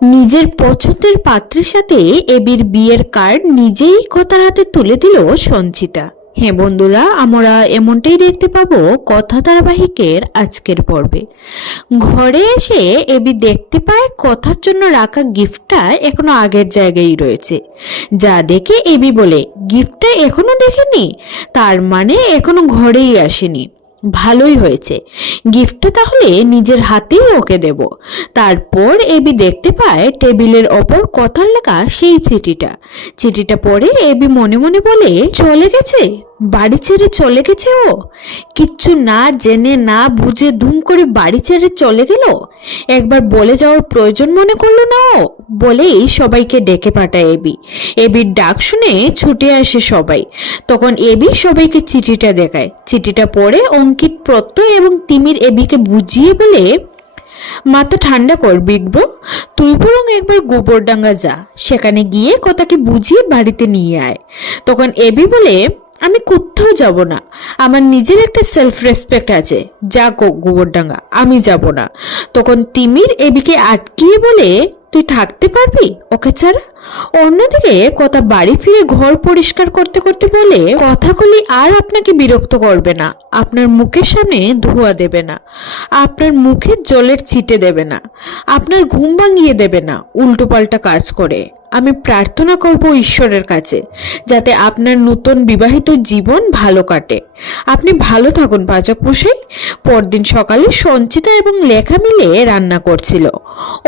নিজের পছন্দের পাত্রের সাথে এবির বিয়ের কার্ড নিজেই কথার হাতে তুলে দিল সঞ্চিতা। হ্যাঁ বন্ধুরা, আমরা এমনটাই দেখতে পাবো কথা ধারাবাহিকের আজকের পর্বে। ঘরে এসে এবি দেখতে পায় কথার জন্য রাখা গিফটটা এখনো আগের জায়গায় রয়েছে। যা দেখে এবি বলে, গিফটটা এখনো দেখেনি, তার মানে এখনো ঘরেই আসেনি। ভালোই হয়েছে, গিফটটা তাহলে নিজের হাতেই ওকে দেব। তারপর এবি দেখতে পায় টেবিলের ওপর কথার লেখা সেই চিঠিটা পড়ে এবি মনে মনে বলে, চলে গেছে, বাড়ি ছেড়ে চলে গেছে ও। কিচ্ছু না জেনে না বুঝে ধুম করে বাড়ি ছেড়ে চলে গেল। একবার বলে যাওয়ার প্রয়োজন মনে করলো না ও। বলেই সবাইকে ডেকে পাঠায় এবি। এবির ডাক শুনে ছুটে আসে সবাই। তখন এবি সবাইকে চিঠিটা দেখায়। চিঠিটা পড়ে অঙ্কিত, প্রত্যয় এবং তিমির এবিকে বুঝিয়ে বলে, মাথা ঠান্ডা কর বিগ ব্রো, তুই বরং একবার গোবরডাঙ্গা যা, সেখানে গিয়ে কথাকে বুঝিয়ে বাড়িতে নিয়ে আয়। তখন এবি বলে, আমি কোথাও যাব না, আমার নিজের একটা সেলফ রেসপেক্ট আছে, যা গোবরডাঙ্গা, আমি যাব না। তখন তিমির এবিকে আটকিয়ে বলে, তুই থাকতে পারবি ওকে ছাড়া? অন্যদিকে কথা বাড়ি ফিরে ঘর পরিষ্কার করতে করতে বলে, কথাগুলি আর আপনাকে বিরক্ত করবে না, আপনার মুখের সামনে ধোঁয়া দেবে না, আপনার মুখে জলের ছিটে দেবে না, আপনার ঘুম ভাঙিয়ে দেবে না উল্টোপাল্টা কাজ করে। আমি প্রার্থনা করব ঈশ্বরের কাছে যাতে আপনার নতুন বিবাহিত জীবন ভালো কাটে। আপনি ভালো থাকুন পাচক মশাই। পরদিন সকালে সঞ্চিতা এবং লেখা মিলে রান্না করছিল।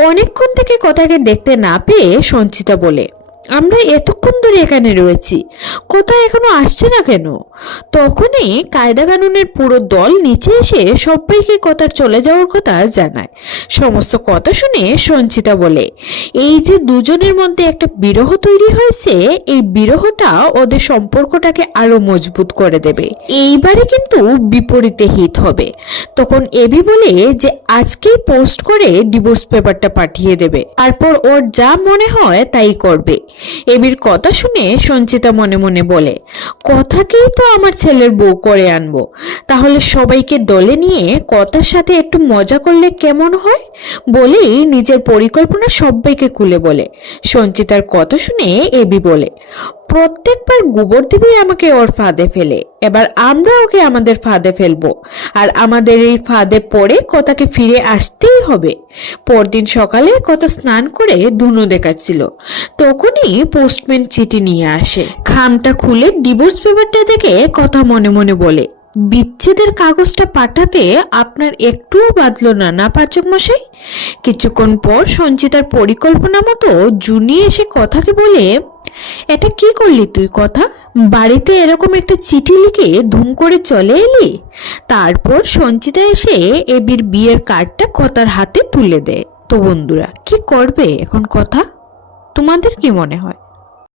অনেকক্ষণ থেকে কথাকে দেখতে না পেয়ে সঞ্চিতা বলে, আমরা এতক্ষণ ধরে এখানে রয়েছি, কোথায় এখনো আসছে না কেন? তখনই কায়দা কানুনের পুরো দল নিচে এসে সবাইকে কথার চলে যাওয়ার কথা জানায়। সমস্ত কথা শুনে সঞ্চিতা বলে, এই যে দুজনের মধ্যে একটা বিরহ তৈরি হয়েছে, এই বিরহটা ওদের সম্পর্কটাকে আরো মজবুত করে দেবে। এইবারে কিন্তু বিপরীতে হিত হবে। তখন এবি বলে যে আজকেই পোস্ট করে ডিভোর্স পেপারটা পাঠিয়ে দেবে, তারপর ওর যা মনে হয় তাই করবে। এবির কথা শুনে সঞ্চিতা মনে মনে বলে, কথাকেই তো আমার ছেলের বউ করে আনবো, তাহলে সবাইকে দলে নিয়ে কথার সাথে একটু মজা করলে কেমন হয়? বলেই নিজের পরিকল্পনা সবাইকে খুলে বলে। সঞ্চিতার কথা শুনে এবি বলে, প্রত্যেকবার গোবর দিবি আমাকে ওর ফাঁদে ফেলে, এবার আমরা ওকে আমাদের ফাঁদে ফেলবো, আর আমাদের এই ফাঁদে পড়ে কথাকে ফিরে আসতেই হবে। পরদিন সকালে কথা স্নান করে ধুনো দেখাচ্ছিল, তখনই পোস্টম্যান চিঠি নিয়ে আসে। খামটা খুলে ডিভোর্স পেপারটা দেখে কথা মনে মনে বলে, বিচ্ছেদের কাগজটা পাঠাতে আপনার একটুও বাঁধলো না, না পাচক মশাই? কিছুক্ষণ পর সঞ্চিতার পরিকল্পনা মতো জুনি এসে কথাকে বলে, এটা কি করলি তুই কথা? বাড়িতে এরকম একটা চিঠি লিখে ধুম করে চলে এলি? তারপর সঞ্চিতা এসে এবির বিয়ের কার্ডটা কথার হাতে তুলে দেয়। তো বন্ধুরা, কি করবে এখন কথা? তোমাদের কি মনে হয়?